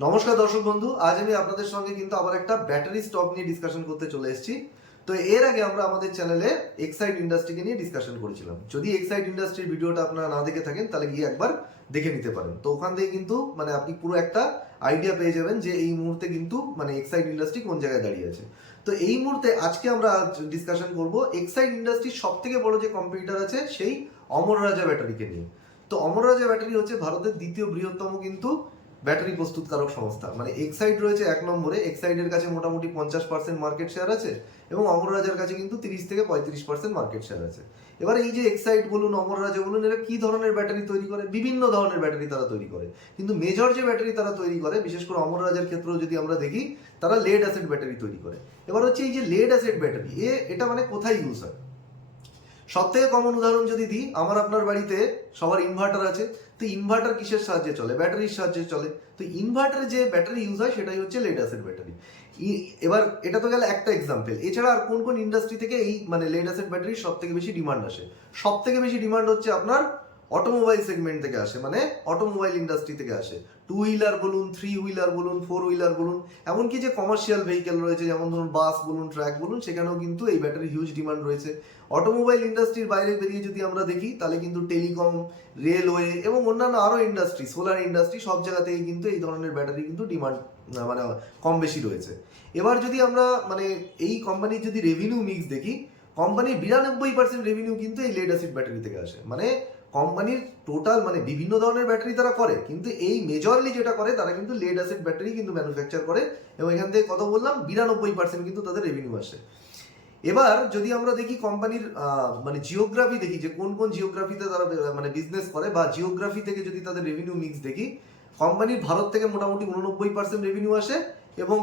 নমস্কার দর্শক বন্ধু, আজ আমি আপনাদের সঙ্গে কিন্তু আবার একটা ব্যাটারি স্টক নিয়ে ডিসকাশন করতে চলে এসেছি। তো এর আগে আমরা আমাদের চ্যানেলে এক্সাইড ইন্ডাস্ট্রিকে নিয়ে ডিসকাশন করেছিলাম। যদি এক্সাইড ইন্ডাস্ট্রির ভিডিওটা আপনারা না দেখে থাকেন তাহলে গিয়ে একবার দেখে নিতে পারেন। তো ওখান থেকে কিন্তু আপনি পুরো একটা আইডিয়া পেয়ে যাবেন যে এই মুহূর্তে কিন্তু এক্সাইড ইন্ডাস্ট্রি কোন জায়গায় দাঁড়িয়ে আছে। তো এই মুহূর্তে আজকে আমরা ডিসকাশন করব এক্সাইড ইন্ডাস্ট্রির সব থেকে বড় যে কম্পিটিটর আছে সেই অমর রাজা ব্যাটারিকে নিয়ে। তো অমর রাজা ব্যাটারি হচ্ছে ভারতের দ্বিতীয় বৃহত্তম কিন্তু ব্যাটারি প্রস্তুতকারক সংস্থা। এক্সাইড রয়েছে এক নম্বরে। এক্সাইডের কাছে মোটামুটি 50% মার্কেট শেয়ার আছে এবং অমর রাজার কাছে কিন্তু 30 থেকে 35% মার্কেট শেয়ার আছে। এবার এই যে এক্সাইড বলুন, অমর রাজা বলুন, এরা কি ধরনের ব্যাটারি তৈরি করে? বিভিন্ন ধরনের ব্যাটারি তারা তৈরি করে, কিন্তু মেজর যে ব্যাটারি তারা তৈরি করে, বিশেষ করে অমর রাজার ক্ষেত্রেও যদি আমরা দেখি, তারা লেড অ্যাসিড ব্যাটারি তৈরি করে। এবার হচ্ছে এই যে লেড অ্যাসিড ব্যাটারি, এটা কোথায় ইউজ হয়? সব থেকে কমন উদাহরণ যদি দিই, আমার আপনার বাড়িতে সবার ইনভার্টার আছে। তো ইনভার্টার কিসের সাহায্যে চলে? ব্যাটারির সাহায্যে চলে। তো ইনভার্টারে যে ব্যাটারি ইউজ হয় সেটাই হচ্ছে লেড অ্যাসিড ব্যাটারি। এবার এটা তো গেল একটা এক্সাম্পল। এছাড়া আর কোন কোন ইন্ডাস্ট্রি থেকে এই লেড অ্যাসিড ব্যাটারির সব থেকে বেশি ডিমান্ড আসে? সব থেকে বেশি ডিমান্ড হচ্ছে আপনার অটোমোবাইল সেগমেন্ট থেকে আসে, অটোমোবাইল ইন্ডাস্ট্রি থেকে আসে। 2 হুইলার বলুন, 3 হুইলার বলুন, 4 হুইলার বলুন, এমনকি যে কমার্শিয়াল ভেহিকেল রয়েছে যেমন ধরুন বাস বলুন, ট্রাক বলুন, সেখানেও কিন্তু এই ব্যাটারির হিউজ ডিমান্ড রয়েছে। অটোমোবাইল ইন্ডাস্ট্রির বাইরে বেরিয়ে যদি আমরা দেখি তাহলে কিন্তু টেলিকম, রেলওয়ে এবং অন্যান্য আরও ইন্ডাস্ট্রি, সোলার ইন্ডাস্ট্রি, সব জায়গাতেই কিন্তু এই ধরনের ব্যাটারি কিন্তু ডিমান্ড কম বেশি রয়েছে। এবার যদি আমরা এই কোম্পানির যদি রেভিনিউ মিক্স দেখি, কোম্পানির 92% রেভিনিউ কিন্তু এই লেড অ্যাসিড ব্যাটারি থেকে আসে। কোম্পানির টোটাল বিভিন্ন ধরনের ব্যাটারি তারা করে, কিন্তু এই মেজরলি যেটা করে তারা কিন্তু লেড অ্যাসিড ব্যাটারি কিন্তু ম্যানুফ্যাকচার করে এবং এখান থেকে কত বললাম, 92% কিন্তু তাদের রেভিনিউ আসে। এবার যদি আমরা দেখি কোম্পানির জিওগ্রাফি দেখি, যে কোন কোন জিওগ্রাফিতে তারা বিজনেস করে, বা জিওগ্রাফি থেকে যদি তাদের রেভিনিউ মিক্স দেখি, কোম্পানির ভারত থেকে মোটামুটি 89% রেভিনিউ আসে এবং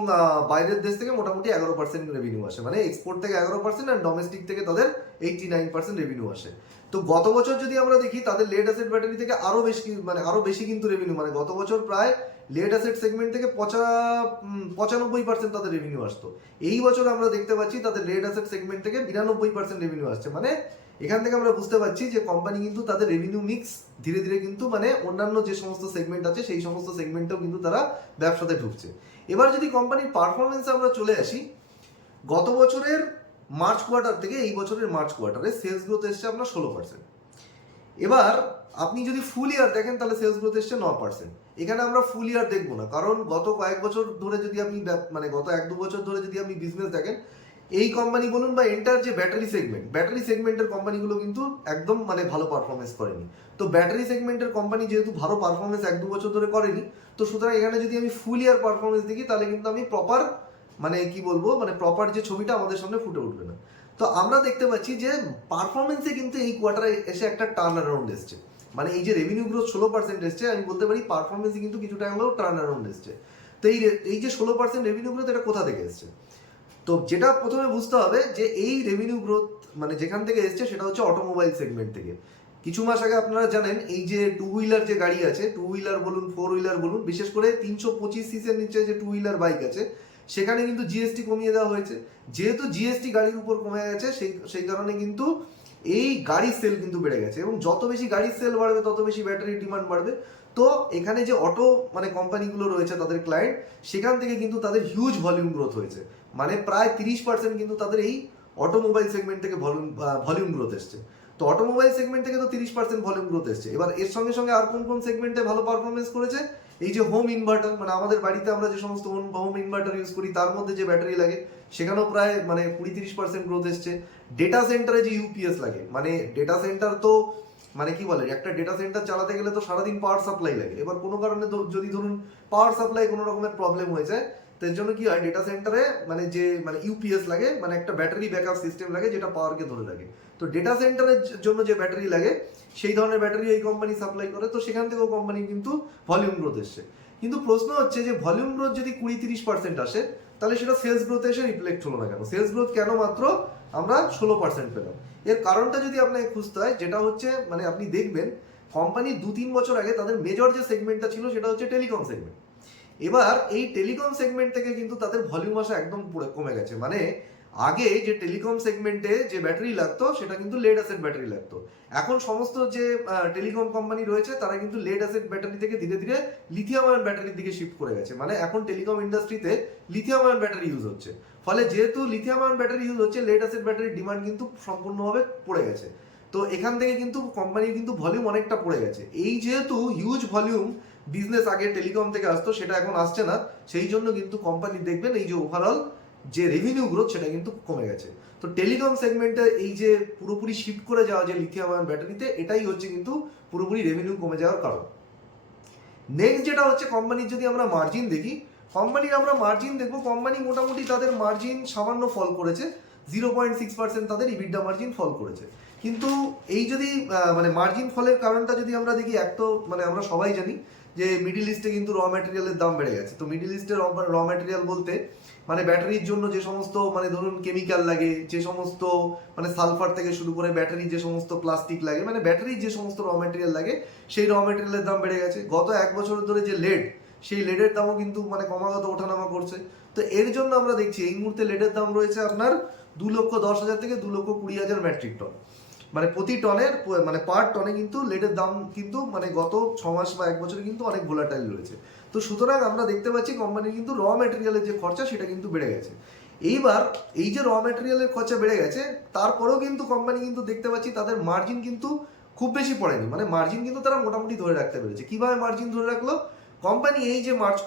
বাইরের দেশ থেকে মোটামুটি 11% রেভিনিউ আসে। এক্সপোর্ট থেকে 11% আর ডোমেস্টিক থেকে তাদের 89% রেভিনিউ আসে। তো গত বছর যদি আমরা দেখি, তাদের লেড অ্যাসিড ব্যাটারি থেকে আরো বেশি কিন্তু রেভিনিউ, গত বছর প্রায় লেড অ্যাসেট সেগমেন্ট থেকে 95% তাদের রেভিনিউ আসতো। এই বছর আমরা দেখতে পাচ্ছি তাদের লেড অ্যাসেট সেগমেন্ট থেকে 92% রেভিনিউ আসছে। এখান থেকে আমরা বুঝতে পারছি যে কোম্পানি কিন্তু তাদের রেভিনিউ মিক্স ধীরে ধীরে কিন্তু অন্যান্য যে সমস্ত সেগমেন্ট আছে সেই সমস্ত সেগমেন্টেও কিন্তু তারা ব্যবসাতে ঢুকছে। এবার যদি কোম্পানির পারফরমেন্সে আমরা চলে আসি, গত বছরের মার্চ কোয়ার্টার থেকে এই বছরের মার্চ কোয়ার্টারে সেলস গ্রোথ এসছে আপনার 16%। এবার আপনি যদি ফুল ইয়ার দেখেন তাহলে সেলস গ্রোথ এসছে 9%। এখানে আমরা ফুল ইয়ার দেখবো না, কারণ গত কয়েক বছর ধরে যদি আপনি গত 1-2 বছর ধরে যদি আপনি বিজনেস দেখেন, এই কোম্পানি বলুন বা এন্টার যে ব্যাটারি সেগমেন্টের কোম্পানিগুলো কিন্তু একদম ভালো পারফরমেন্স করেনি। তো ব্যাটারি সেগমেন্টের কোম্পানি যেহেতু ভালো পারফরমেন্স 1-2 বছর ধরে করেনি, তো সুতরাং এখানে যদি আমি ফুল ইয়ার পারফরমেন্স দেখি তাহলে কিন্তু আমি প্রপার কি বলবো প্রপার যে ছবিটা আমাদের সামনে ফুটে উঠবে না। তো আমরা দেখতে পাচ্ছি যে পারফরমেন্সে কিন্তু এই কোয়ার্টারে এসে একটা টার্ন অ্যারাউন্ড এসছে। এই যে রেভিনিউ গ্রোথ 16% এসছে, আমি বলতে পারি পারফরমেন্সে কিন্তু কিছুটা হলেও টার্ন অ্যারাউন্ড এসছে। তো এই যে 16% রেভিনিউ গ্রোথ, এটা কোথা থেকে এসছে? তো যেটা প্রথমে বুঝতে হবে যে এই রেভিনিউ গ্রোথ যেখান থেকে এসছে সেটা হচ্ছে অটোমোবাইল সেগমেন্ট থেকে। কিছু মাস আগে আপনারা জানেন এই যে 2 হুইলার যে গাড়ি আছে, 2 হুইলার বলুন, 4 হুইলার বলুন, বিশেষ করে 325 সিসির নিচে যে 2 হুইলার বাইক আছে সেখানে কিন্তু জিএসটি কমিয়ে দেওয়া হয়েছে। যেহেতু জিএসটি গাড়ির উপর কমে গেছে, সেই কারণে কিন্তু এই গাড়ির সেল কিন্তু বেড়ে গেছে এবং যত বেশি গাড়ির সেল বাড়বে তত বেশি ব্যাটারির ডিমান্ড বাড়বে। তো এখানে যে অটো কোম্পানিগুলো রয়েছে তাদের ক্লায়েন্ট, সেখান থেকে কিন্তু তাদের হিউজ ভলিউম গ্রোথ হয়েছে। প্রায় 30% কিন্তু তাদের এই অটোমোবাইল সেগমেন্ট থেকে ভলিউম গ্রোথ এসছে। তো অটোমোবাইল সেগমেন্ট থেকে তো 30% ভলিউম গ্রোথ এসছে। এবার এর সঙ্গে সঙ্গে আর কোন কোন সেগমেন্টে ভালো পারফরমেন্স করেছে? এই যে হোম ইনভার্টার, আমাদের বাড়িতে আমরা যে সমস্ত হোম ইনভার্টার ইউজ করি তার মধ্যে যে ব্যাটারি লাগে সেখানেও প্রায় 20-30% গ্রোথ এসছে। ডেটা সেন্টারে যে ইউপিএস লাগে, ডেটা সেন্টার তো কি বলে, একটা ডেটা সেন্টার চালাতে গেলে তো সারাদিন পাওয়ার সাপ্লাই লাগে। এবার কোনো কারণে যদি ধরুন পাওয়ার সাপ্লাই কোনো রকমের প্রবলেম হয়ে যায়, তো এর জন্য কি হয়, ডেটা সেন্টারে যে ইউপিএস লাগে, একটা ব্যাটারি ব্যাকআপ সিস্টেম লাগে যেটা পাওয়ারকে ধরে রাখে। তো ডেটা সেন্টারের জন্য যে ব্যাটারি লাগে সেই ধরনের ব্যাটারি এই কোম্পানি সাপ্লাই করে। তো সেখান থেকেও কোম্পানি কিন্তু ভলিউম গ্রোথ এসছে। কিন্তু প্রশ্ন হচ্ছে যে ভলিউম গ্রোথ যদি 20-30% আসে, তাহলে সেটা সেলস গ্রোথে এসে রিফ্লেক্ট হলো না কেন? সেলস গ্রোথ কেন মাত্র আমরা 16% পেলাম? এর কারণটা যদি আপনাকে খুঁজতে হয়, যেটা হচ্ছে আপনি দেখবেন কোম্পানি 2-3 বছর আগে তাদের মেজর যে সেগমেন্টটা ছিল সেটা হচ্ছে টেলিকম সেগমেন্ট। এবার এই টেলিকম সেগমেন্ট থেকে কিন্তু তাদের ভলিউম আসা একদম পুরো কমে গেছে। আগে যে টেলিকম সেগমেন্টে যে ব্যাটারি লাগতো সেটা কিন্তু লেড অ্যাসিড ব্যাটারি লাগতো। এখন সমস্ত যে টেলিকম কোম্পানি রয়েছে তারা কিন্তু লেড অ্যাসিড ব্যাটারি থেকে ধীরে ধীরে লিথিয়াম আয়ন ব্যাটারির দিকে শিফট করে গেছে। মানে এখন টেলিকম ইন্ডাস্ট্রিতে লিথিয়াম আয়ন ব্যাটারি ইউজ হচ্ছে। ফলে যেহেতু লিথিয়াম আয়ন ব্যাটারি ইউজ হচ্ছে, লেড অ্যাসিড ব্যাটারির ডিমান্ড কিন্তু সম্পূর্ণভাবে পড়ে গেছে। তো এখান থেকে কিন্তু কোম্পানির কিন্তু ভলিউম অনেকটা পড়ে গেছে। এই যেহেতু হিউজ ভলিউম বিজনেস আগে টেলিকম থেকে আসতো সেটা এখন আসছে না, সেই জন্য কিন্তু কোম্পানি দেখবেন এই যে ওভারঅল যে রেভিনিউ গ্রোথ সেটা কিন্তু কমে গেছে। তো টেলিকম সেগমেন্টে এই যে পুরোপুরি শিফট করে যাওয়া যে লিথিয়াম আয়ন ব্যাটারিতে, এটাই হচ্ছে কিন্তু পুরোপুরি রেভিনিউ কমে যাওয়ার কারণ। নেক্সট যেটা হচ্ছে কোম্পানির যদি আমরা মার্জিন দেখি, কোম্পানির আমরা মার্জিন দেখবো, কোম্পানি মোটামুটি তাদের মার্জিন সামান্য ফল করেছে, 0.6% তাদের ইবিডা মার্জিন ফল করেছে। কিন্তু এই যদি মানে মার্জিন ফলের কারণটা যদি আমরা দেখি, এক তো মানে আমরা সবাই জানি যে মিডিল ইস্টে কিন্তু র ম্যাটেরিয়ালের দাম বেড়ে গেছে। তো মিডিল ইস্টে র ম্যাটেরিয়াল বলতে মানে ব্যাটারির জন্য যে সমস্ত মানে ধরুন কেমিক্যাল লাগে, যে সমস্ত মানে সালফার থেকে শুরু করে ব্যাটারির যে সমস্ত প্লাস্টিক লাগে, মানে ব্যাটারির যে সমস্ত র ম্যাটেরিয়াল লাগে সেই র ম্যাটেরিয়ালের দাম বেড়ে গেছে। গত 1 বছর ধরে যে লেড, সেই লেডের দামও কিন্তু মানে ক্রমাগত ওঠানামা করছে। তো এর জন্য আমরা দেখছি এই মুহূর্তে লেডের দাম রয়েছে আপনার 2,10,000 থেকে 2,20,000 মেট্রিক টন। মানে প্রতি টনের মানে পার টনে কিন্তু লেডের দাম কিন্তু মানে গত 6 মাস বা 1 বছরে কিন্তু অনেক ভোলাটাইল রয়েছে। তো সুতরাং আমরা দেখতে পাচ্ছি কোম্পানির কিন্তু র ম্যাটেরিয়ালের যে খরচা সেটা কিন্তু বেড়ে গেছে। এইবার এই যে র ম্যাটেরিয়ালের খরচা বেড়ে গেছে, তারপরেও কিন্তু কোম্পানি কিন্তু দেখতে পাচ্ছি তাদের মার্জিন কিন্তু খুব বেশি পড়েনি। মানে মার্জিন কিন্তু তারা মোটামুটি ধরে রাখতে পেরেছে। কিভাবে মার্জিন ধরে রাখলো কোম্পানি? এই যে মার্চ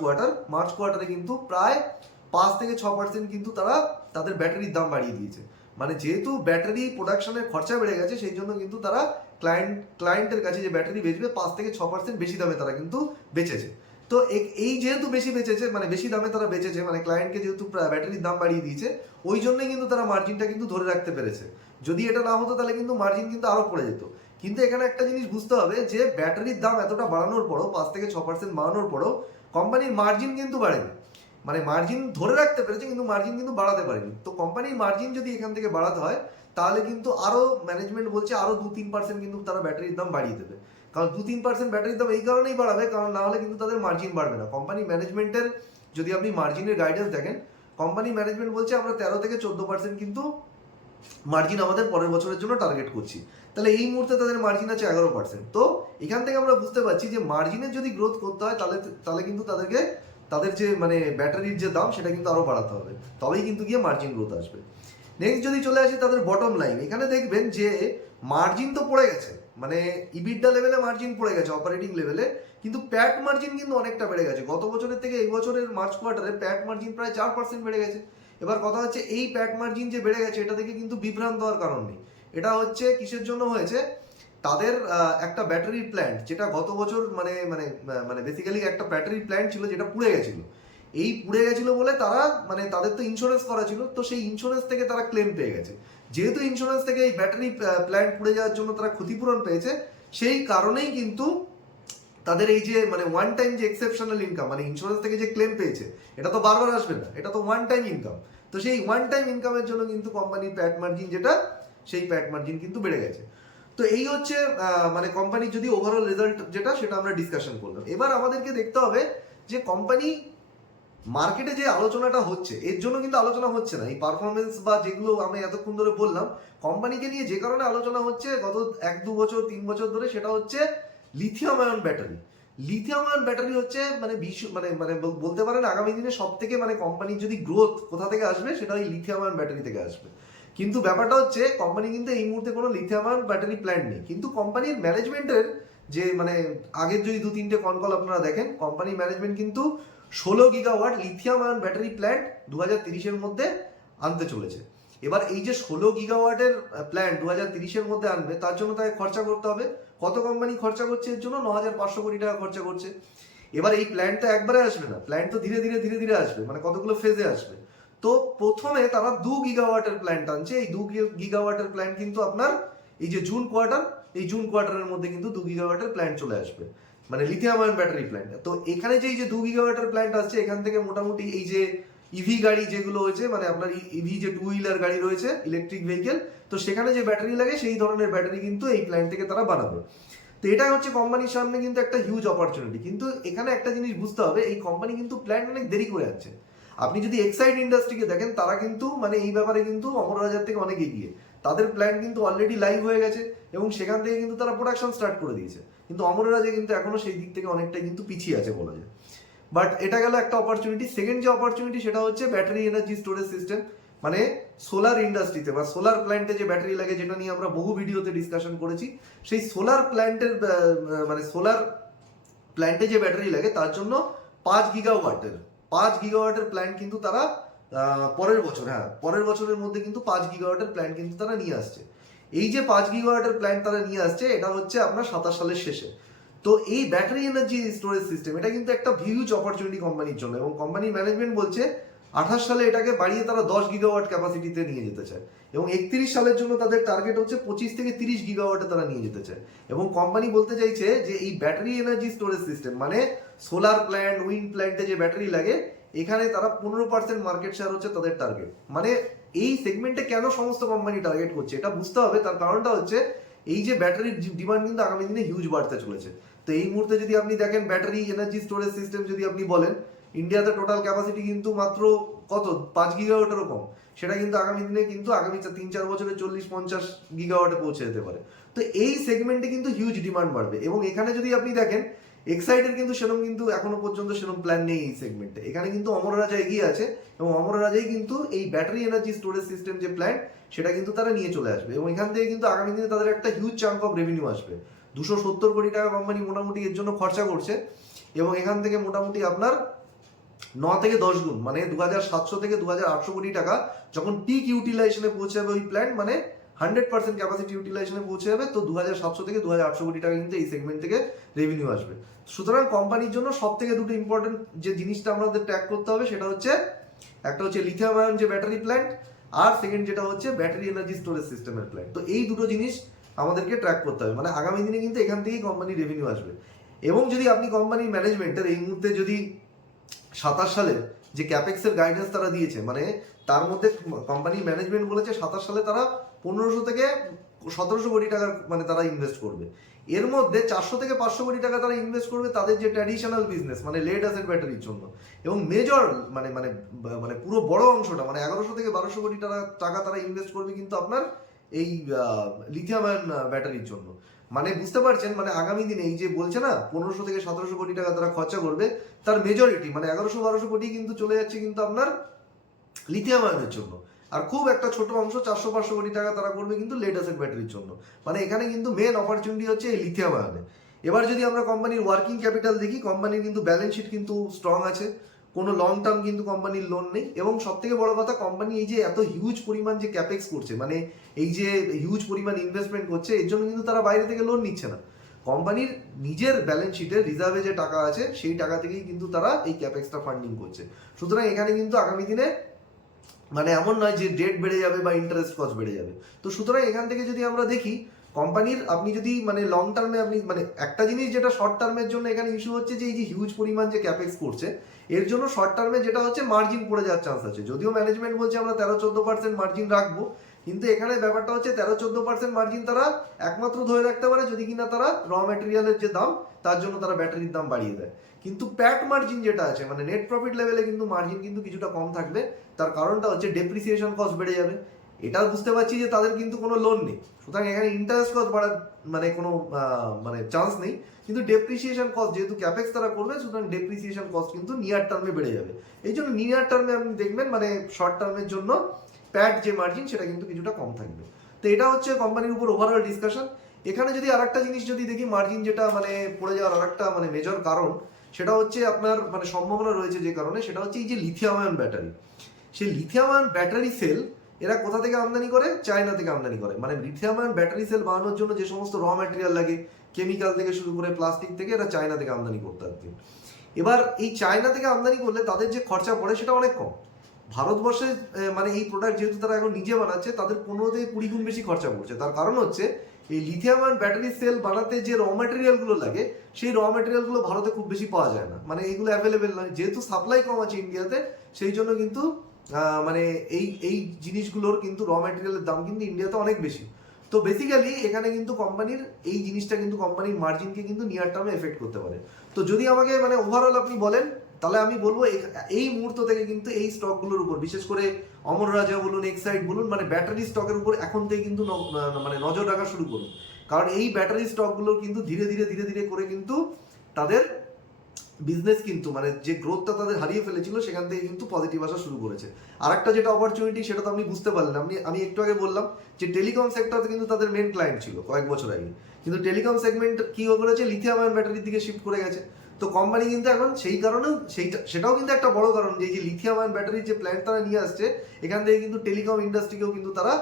কোয়ার্টারে কিন্তু প্রায় 5 থেকে 6% কিন্তু তারা তাদের ব্যাটারির দাম বাড়িয়ে দিয়েছে। মানে যেহেতু ব্যাটারি প্রোডাকশনের খরচা বেড়ে গেছে, সেই জন্য কিন্তু তারা ক্লায়েন্টের কাছে যে ব্যাটারি বেচবে 5 থেকে 6% বেশি দামে তারা কিন্তু বেচেছে। তো এই যেহেতু বেশি বেচেছে, মানে বেশি দামে তারা বেচেছে, মানে ক্লায়েন্টকে যেহেতু ব্যাটারির দাম বাড়িয়ে দিয়েছে, ওই জন্যই কিন্তু তারা মার্জিনটা কিন্তু ধরে রাখতে পেরেছে। যদি এটা না হতো তাহলে কিন্তু মার্জিন কিন্তু আরো পড়ে যেত। কিন্তু এখানে একটা জিনিস বুঝতে হবে যে ব্যাটারির দাম এতটা বাড়ানোর পরও, 5 থেকে 6% বাড়ানোর পরও কোম্পানির মার্জিন কিন্তু বাড়েনি। মানে মার্জিন ধরে রাখতে পেরেছে কিন্তু মার্জিন কিন্তু বাড়াতে পারেনি। তো কোম্পানির মার্জিন যদি এখান থেকে বাড়াতে হয় তাহলে কিন্তু আরো ম্যানেজমেন্ট বলছে আরো 2-3% কিন্তু তারা ব্যাটারির দাম বাড়িয়ে দেবে। কারণ 2-3% ব্যাটারির দাম এই কারণেই বাড়াবে, কারণ না হলে কিন্তু তাদের মার্জিন বাড়বে না। কোম্পানি ম্যানেজমেন্টের যদি আপনি মার্জিনের গাইডেন্স দেখেন, কোম্পানি ম্যানেজমেন্ট বলছে আমরা 13 থেকে 14% কিন্তু মার্জিন আমাদের পরের বছরের জন্য টার্গেট করছি। তাহলে এই মুহূর্তে তাদের মার্জিন আছে 11%। তো এখান থেকে আমরা বুঝতে পারছি যে মার্জিনের যদি গ্রোথ করতে হয় তাহলে কিন্তু তাদেরকে তাদের যে মানে ব্যাটারির যে দাম সেটা কিন্তু আরো বাড়াতে হবে, তবেই কিন্তু গিয়ে মার্জিন গ্রোথ আসবে। নেক্সট যদি চলে আসি তাদের বটম লাইন, এখানে দেখবেন যে মার্জিন তো পড়ে গেছে, মানে ইবিডা লেভেলে মার্জিন পড়ে গেছে অপারেটিং লেভেলে, কিন্তু প্যাট মার্জিন কিন্তু অনেকটা বেড়ে গেছে। গত বছরের থেকে এই বছরের মার্চ কোয়ার্টারে প্যাট মার্জিন প্রায় 4% বেড়ে গেছে। এবার কথা হচ্ছে এই প্যাট মার্জিন যে বেড়ে গেছে এটা থেকে কিন্তু বিভ্রান্ত হওয়ার কারণ নেই। এটা হচ্ছে কিসের জন্য হয়েছে? তাদের একটা ব্যাটারি প্ল্যান্ট যেটা গত বছর মানে মানে মানে বেসিক্যালি একটা ব্যাটারি প্ল্যান্ট ছিল যেটা পুড়ে গেছিল। এই পুড়ে গেছিল বলে তারা মানে তাদের তো ইন্স্যুরেন্স করা ছিল, তো সেই ইন্স্যুরেন্স থেকে তারা ক্লেম পেয়ে গেছে। যেহেতু ইন্স্যুরেন্স থেকে এই ব্যাটারি প্ল্যান্ট পুড়ে যাওয়ার জন্য তারা ক্ষতিপূরণ পেয়েছে, সেই কারণেই কিন্তু তাদের এই যে মানে ওয়ান টাইম যে এক্সেপশনাল ইনকাম, মানে ইন্স্যুরেন্স থেকে যে ক্লেম পেয়েছে, এটা তো বারবার আসবে না, এটা তো ওয়ান টাইম ইনকাম। তো সেই ওয়ান টাইম ইনকামের জন্য কিন্তু কোম্পানির প্যাট মার্জিন যেটা, সেই প্যাট মার্জিন কিন্তু বেড়ে গেছে। তো এই হচ্ছে মানে কোম্পানির যদি ওভারঅল রেজাল্ট যেটা, সেটা আমরা ডিসকাশন করলাম। এবার আমাদেরকে দেখতে হবে যে কোম্পানি মার্কেটে যে আলোচনাটা হচ্ছে এর জন্য কিন্তু আলোচনা হচ্ছে না। এই পারফরমেন্স বা যেগুলো আমি এতক্ষণ ধরে বললাম কোম্পানিকে নিয়ে যে কারণে আলোচনা হচ্ছে গত 1-2 বছর 3 বছর ধরে, সেটা হচ্ছে lithium ion battery. Lithium ion battery হচ্ছে মানে মানে মানে বলতে পারেন আগামী দিনে সব থেকে মানে কোম্পানির যদি গ্রোথ কোথা থেকে আসবে সেটা ওই লিথিয়াম আয়ন ব্যাটারি থেকে আসবে। কিন্তু ব্যাপারটা হচ্ছে কোম্পানি কিন্তু এই মুহূর্তে কোনো লিথিয়াম আয়ন ব্যাটারি প্ল্যান্ট নেই। কিন্তু কোম্পানির ম্যানেজমেন্টের যে মানে আগের যদি 2-3টে কল আপনারা দেখেন, কোম্পানির ম্যানেজমেন্ট কিন্তু 16 gigawatt lithium ion battery plant 2030-এর মধ্যে আনতে চলেছে। এবার এই যে 16 গিগাওয়াটের প্ল্যান্ট 2030-এর মধ্যে আনবে, তার জন্য তাকে খরচা করতে হবে। কত কোম্পানি খরচা করছে এর জন্য? 9,500 কোটি টাকা খরচা করছে। এবার এই প্ল্যান্ট তো একবারে আসবে না, প্ল্যান্ট তো ধীরে ধীরে ধীরে ধীরে আসবে, মানে কতগুলো ফেজে আসবে। তো প্রথমে তারা 2 গিগাওয়াটের প্ল্যান্ট আনছে। এই 2 গিগাওয়াটের প্ল্যান্ট কিন্তু আপনার এই যে জুন কোয়ার্টারের মধ্যে কিন্তু 2 গিগাওয়াটের প্ল্যান্ট চলে আসবে, মানে লিথিয়াম আয়ন ব্যাটারি প্ল্যান্ট। তো এখানে যে এই যে 2 গিগাওয়াটের প্ল্যান্ট আসছে, এখান থেকে মোটামুটি এই যে ইভি গাড়ি যেগুলো হয়েছে, মানে আপনার ইভি যে 2 হুইলার গাড়ি রয়েছে, ইলেকট্রিক ভেহিকেল, তো সেখানে যে ব্যাটারি লাগে সেই ধরনের ব্যাটারি কিন্তু এই প্ল্যান্ট থেকে তারা বানাবে। তো এটা হচ্ছে কোম্পানির সামনে কিন্তু একটা হিউজ অপরচুনিটি। কিন্তু এখানে একটা জিনিস বুঝতে হবে, এই কোম্পানি কিন্তু প্ল্যান্ট অনেক দেরি করে যাচ্ছে। আপনি যদি এক্সাইড ইন্ডাস্ট্রিকে দেখেন, তারা কিন্তু মানে এই ব্যাপারে কিন্তু অমর রাজার থেকে অনেক এগিয়ে। তাদের প্ল্যান কিন্তু অলরেডি লাইভ হয়ে গেছে এবং সেখান থেকে কিন্তু তারা প্রোডাকশন স্টার্ট করে দিয়েছে। কিন্তু অমর রাজা কিন্তু এখনো সেই দিক থেকে অনেকটাই কিন্তু পিছিয়ে আছে বলা যায়। বাট এটা গেল একটা অপরচুনিটি। সেকেন্ড যে অপরচুনিটি সেটা হচ্ছে ব্যাটারি এনার্জি স্টোরেজ সিস্টেম, মানে সোলার ইন্ডাস্ট্রিতে বা সোলার প্ল্যান্টে যে ব্যাটারি লাগে, যেটা নিয়ে আমরা বহু ভিডিওতে ডিসকাশন করেছি। সেই সোলার প্ল্যান্টের মানে সোলার প্ল্যান্টে যে ব্যাটারি লাগে তার জন্য 5 গিগাওয়াটের প্ল্যান্ট কিন্তু তারা পরের বছরের মধ্যে কিন্তু 5 গিগাওয়াটের প্ল্যান্ট কিন্তু তারা নিয়ে আসছে। এই যে 5 গিগাওয়াটের প্ল্যান্ট তারা নিয়ে আসছে, এটা হচ্ছে আপনার 27 সালের শেষে। তো এই ব্যাটারি এনার্জি স্টোরেজ সিস্টেম এটা কিন্তু একটা হিউজ অপরচুনিটি কোম্পানির জন্য, এবং কোম্পানির ম্যানেজমেন্ট বলছে 28 সালে এটাকে বাড়িয়ে তারা 10 গিগাওয়াট ক্যাপাসিটিতে নিয়ে যেতে চায়, এবং 31 সালের জন্য তাদের টার্গেট হচ্ছে 25 থেকে 30 গিগাওয়াটে তারা নিয়ে যেতে চায়। এবং কোম্পানি বলতে চাইছে যে এই ব্যাটারি এনার্জি স্টোরেজ সিস্টেম মানে সোলার প্ল্যান্ট, উইন্ড প্ল্যান্টে যে ব্যাটারি লাগে, এখানে তারা 15% মার্কেট শেয়ার হচ্ছে তাদের টার্গেট। মানে এই সেগমেন্টে কেন সমস্ত কোম্পানি টার্গেট করছে এটা বুঝতে হবে। তার কারণটা হচ্ছে এই যে ব্যাটারির ডিমান্ড কিন্তু আগামী দিনে হিউজ বাড়তে চলেছে। তো এই মুহূর্তে যদি আপনি দেখেন ব্যাটারি এনার্জি স্টোরেজ সিস্টেম যদি আপনি বলেন, ইন্ডিয়াতে টোটাল ক্যাপাসিটি কিন্তু মাত্র কত 5 গিগাওয়াটেরও কম। সেটা কিন্তু আগামী দিনে কিন্তু আগামী 3-4 বছরে 40-50 গিগাওয়াটে পৌঁছে যেতে পারে। তো এই সেগমেন্টে কিন্তু হিউজ ডিমান্ড বাড়বে। এবং এখানে যদি আপনি দেখেন এক্সাইটের কিন্তু সেরকম কিন্তু এখনো পর্যন্ত সেরকম প্ল্যান নেই এই সেগমেন্টে। এখানে কিন্তু অমর রাজা এগিয়ে আছে, এবং অমর রাজাই কিন্তু এই ব্যাটারি এনার্জি স্টোরেজ সিস্টেম যে প্ল্যান সেটা কিন্তু তারা নিয়ে চলে আসবে, এবং এখান থেকে কিন্তু আগামী দিনে তাদের একটা হিউজ চাঙ্ক অফ রেভিনিউ আসবে। 270 কোটি টাকা কোম্পানি মোটামুটি এর জন্য খরচা করছে, এবং এখান থেকে মোটামুটি আপনার 9 থেকে 10 গুণ মানে 2700 থেকে 2800 কোটি টাকা যখন পিক ইউটিলাইজেশনে পৌঁছে যাবে ওই প্ল্যান্ট, মানে 100% ক্যাপাসিটি ইউটিলাইজেশনে পৌঁছে যাবে, তো 2700 থেকে 2800 কোটি টাকা কিন্তু এই সেগমেন্ট থেকে রেভিনিউ আসবে। সুতরাং কোম্পানির জন্য সব থেকে দুটো ইম্পর্টেন্ট যে জিনিসটা আমাদের ট্র্যাক করতে হবে সেটা হচ্ছে, একটা হচ্ছে লিথিয়াম আয়ন যে ব্যাটারি প্ল্যান্ট, আর সেকেন্ড যেটা হচ্ছে ব্যাটারি এনার্জি স্টোরেজ সিস্টেমের প্ল্যান্ট। তো এই দুটো জিনিস আমাদেরকে ট্র্যাক করতে হবে, মানে আগামী দিনে কিন্তু এখান থেকেই কোম্পানির রেভিনিউ আসবে। এবং যদি আপনি কোম্পানির ম্যানেজমেন্টের এই মুহূর্তে যদি 27 সালের যে ক্যাপেক্সের গাইডেন্স তারা দিয়েছে, মানে তার মধ্যে কোম্পানির ম্যানেজমেন্ট বলেছে 27 সালে তারা 1500 থেকে 1700 কোটি টাকার মানে তারা ইনভেস্ট করবে। এর মধ্যে 400 থেকে 500 কোটি টাকা তারা ইনভেস্ট করবে তাদের যে ট্র্যাডিশনাল বিজনেস মানে লেড অ্যাসেট ব্যাটারির জন্য, এবং মেজর মানে মানে মানে পুরো বড় অংশটা মানে 1100 থেকে 1200 কোটি টাকা তারা ইনভেস্ট করবে কিন্তু আপনার এই লিথিয়াম আয়ন ব্যাটারির জন্য। মানে বুঝতে পারছেন, মানে আগামী দিনে এই যে বলছে না 1500 থেকে 1700 কোটি টাকা তারা খরচা করবে, তার মেজরিটি মানে 1100-1200 কোটি কিন্তু চলে যাচ্ছে কিন্তু আপনার লিথিয়াম আয়নের জন্য, আর খুব একটা ছোট অংশ 400-500 কোটি টাকা তারা করবে কিন্তু লেড অ্যাসেট ব্যাটারির জন্য। মানে এখানে কিন্তু মেন অপরচুনিটি হচ্ছে এই লিথিয়াম আয়নে। এবার যদি আমরা কোম্পানির ওয়ার্কিং ক্যাপিটাল দেখি, কোম্পানির কিন্তু ব্যালেন্স শিট কিন্তু স্ট্রং আছে, কোনো লং টার্ম কিন্তু কোম্পানির লোন নেই, এবং সব থেকে বড় কথা কোম্পানি এই যে এত হিউজ পরিমাণ যে ক্যাপেক্স করছে, মানে এই যে হিউজ পরিমাণ ইনভেস্টমেন্ট করছে, এর জন্য কিন্তু তারা বাইরে থেকে লোন নিচ্ছে না। কোম্পানির নিজের ব্যালেন্স শিটে রিজার্ভে যে টাকা আছে সেই টাকা থেকেই কিন্তু তারা এই ক্যাপেক্সটা ফান্ডিং করছে। সুতরাং এখানে কিন্তু আগামী দিনে মানে এমন নয় যে ডেট বেড়ে যাবে বা ইন্টারেস্ট কস্ট বেড়ে যাবে। তো সুতরাং এখান থেকে যদি আমরা দেখি কোম্পানির, আপনি যদি মানে লং টার্মে আপনি মানে একটা জিনিস যেটা শর্ট টার্মের জন্য এখানে ইস্যু হচ্ছে যে এই যে হিউজ পরিমাণ যে ক্যাপেক্স করছে, এর জন্য শর্ট টার্মে যেটা হচ্ছে মার্জিন পড়ে যাওয়ার চান্স আছে। যদিও ম্যানেজমেন্ট বলছে আমরা 13-14% মার্জিন রাখবো, কিন্তু এখানে ব্যাপারটা হচ্ছে 13-14% মার্জিন তারা একমাত্র ধরে রাখতে পারে যদি কিনা তারা র ম্যাটেরিয়ালের যে দাম তার জন্য তারা ব্যাটারির দাম বাড়িয়ে দেয়। কিন্তু প্যাট মার্জিন যেটা আছে মানে নেট প্রফিট লেভেলে কিন্তু মার্জিন কিন্তু কিছুটা কম থাকবে। তার কারণটা হচ্ছে ডেপ্রিসিয়েশন কস্ট বেড়ে যাবে। এটা বুঝতে পারছি যে তাদের কিন্তু কোনো লোন নেই, সুতরাং এখানে ইন্টারেস্ট কস্ট বাড়ার মানে কোনো মানে চান্স নেই, কিন্তু ডেপ্রিসিয়েশন কস্ট যেহেতু ক্যাপেক্স তারা করবে, সুতরাং ডেপ্রিসিয়েশন কস্ট কিন্তু নিয়ার টার্মে বেড়ে যাবে। এই জন্য নিয়ার টার্মে আপনি দেখবেন মানে শর্ট টার্মের জন্য প্যাট যে মার্জিন সেটা কিন্তু কিছুটা কম থাকবে। তো এটা হচ্ছে কোম্পানির উপর ওভারঅল ডিসকাশন। এখানে যদি আরেকটা জিনিস যদি দেখি, মার্জিন যেটা মানে পড়ে যাওয়ার আরেকটা মানে মেজর কারণ সেটা হচ্ছে আপনার মানে সম্ভাবনা রয়েছে যে কারণে, সেটা হচ্ছে এই যে লিথিয়াম আয়ন ব্যাটারি। সেই লিথিয়াম আয়ন ব্যাটারি সেল এরা কোথা থেকে আমদানি করে? চায়না থেকে আমদানি করে। মানে লিথিয়াম আয়ন ব্যাটারি সেল বানানোর জন্য যে সমস্ত র ম্যাটেরিয়াল লাগে, কেমিক্যাল থেকে শুরু করে প্লাস্টিক থেকে, এরা চায়না থেকে আমদানি করতে পারবে। এবার এই চায়না থেকে আমদানি করলে তাদের যে খরচা পড়ে সেটা অনেক কম। ভারতবর্ষে মানে এই প্রোডাক্ট যেহেতু তারা এখন নিজে বানাচ্ছে, তাদের 15 থেকে 20 গুণ বেশি খরচা পড়ছে। তার কারণ হচ্ছে এই লিথিয়াম আয়ন ব্যাটারি সেল বানাতে যে র ম্যাটেরিয়ালগুলো লাগে, সেই র ম্যাটেরিয়ালগুলো ভারতে খুব বেশি পাওয়া যায় না, মানে এইগুলো অ্যাভেলেবেল নয়। যেহেতু সাপ্লাই কম আছে ইন্ডিয়াতে, সেই জন্য কিন্তু মানে এই জিনিসগুলোর কিন্তু র ম্যাটেরিয়ালের দাম কিন্তু ইন্ডিয়াতে অনেক বেশি। তো বেসিক্যালি এখানে কিন্তু কোম্পানির এই জিনিসটা কিন্তু কোম্পানির মার্জিনকে কিন্তু নিয়ার টার্মে এফেক্ট করতে পারে। তো যদি আমাকে মানে ওভারঅল আপনি বলেন, তাহলে আমি বলবো এই মুহূর্ত থেকে কিন্তু এই স্টকগুলোর উপর, বিশেষ করে অমর রাজা বলুন, এক্সাইড বলুন, মানে ব্যাটারি স্টকের উপর এখন থেকে কিন্তু মানে নজর রাখা শুরু করুন। কারণ এই ব্যাটারি স্টকগুলো কিন্তু ধীরে ধীরে ধীরে ধীরে করে কিন্তু তাদের বিজনেস কিন্তু মানে যে গ্রোথটা তাদের হারিয়ে ফেলেছিল সেখান থেকে কিন্তু পজিটিভ আসা শুরু করেছে। আর একটা যেটা অপরচুনিটি সেটা তো আপনি বুঝতে পারলেন, আমি একটু আগে বললাম যে টেলিকম সেক্টর কিন্তু তাদের মেন ক্লায়েন্ট ছিল কয়েক বছর আগে, কিন্তু টেলিকম সেগমেন্ট কি করেছে, লিথিয়াম আয়ন ব্যাটারির দিকে শিফট করে গেছে। তো কোম্পানি কিন্তু এখন সেই কারণেও সেটাও কিন্তু একটা বড় কারণ যে লিথিয়াম আয়ন ব্যাটারির যে প্ল্যান্ট তারা নিয়ে আসছে, এখান থেকে কিন্তু টেলিকম ইন্ডাস্ট্রিকেও কিন্তু তারা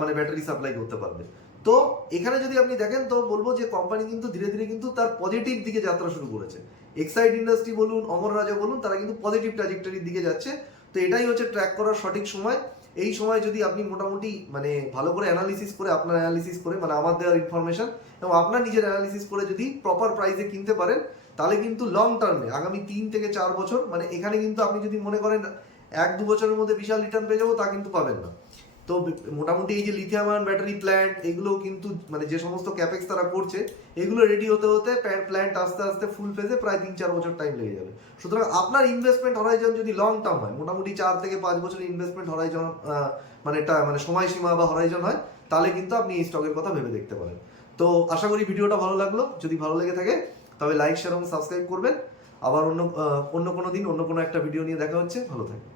মানে ব্যাটারি সাপ্লাই করতে পারবে। তো এখানে যদি আপনি দেখেন তো বলবো যে কোম্পানি কিন্তু ধীরে ধীরে কিন্তু তার পজিটিভ দিকে যাত্রা শুরু করেছে। এক্সাইড ইন্ডাস্ট্রি বলুন, অমর রাজা বলুন, তারা কিন্তু পজিটিভ ট্র্যাজেক্টরির দিকে যাচ্ছে। তো এটাই হচ্ছে ট্র্যাক করার সঠিক সময়। এই সময় যদি আপনি মোটামুটি মানে ভালো করে অ্যানালিসিস করে, আপনার অ্যানালিসিস করে, মানে আমার দেওয়ার ইনফরমেশন এবং আপনার নিজের অ্যানালিসিস করে যদি প্রপার প্রাইসে কিনতে পারেন, তাহলে কিন্তু লং টার্মে আগামী 3 থেকে 4 বছর, মানে এখানে কিন্তু আপনি যদি মনে করেন 1-2 বছরের মধ্যে বিশাল রিটার্ন পেয়ে যাবো, তা কিন্তু পাবেন না। তো মোটামুটি এই যে লিথিয়াম আয়ন ব্যাটারি প্ল্যান্ট, এগুলো কিন্তু মানে যে সমস্ত ক্যাপেক্স তারা করছে, এগুলো রেডি হতে হতে প্ল্যান্ট আস্তে আস্তে ফুল ফেজে প্রায় 3-4 বছর টাইম লেগে যাবে। সুতরাং আপনার ইনভেস্টমেন্ট হরাইজন যদি লং টার্ম হয়, মোটামুটি 4 থেকে 5 বছরের ইনভেস্টমেন্ট হরাইজন মানে সময়সীমা বা হরাইজন হয়, তাহলে কিন্তু আপনি এই স্টকের কথা ভেবে দেখতে পারেন। তো আশা করি ভিডিওটা ভালো লাগলো। যদি ভালো লেগে থাকে তবে লাইক, শেয়ার এবং সাবস্ক্রাইব করবেন। আবার অন্য কোনো দিন অন্য কোনো একটা ভিডিও নিয়ে দেখা হচ্ছে। ভালো থাকবেন।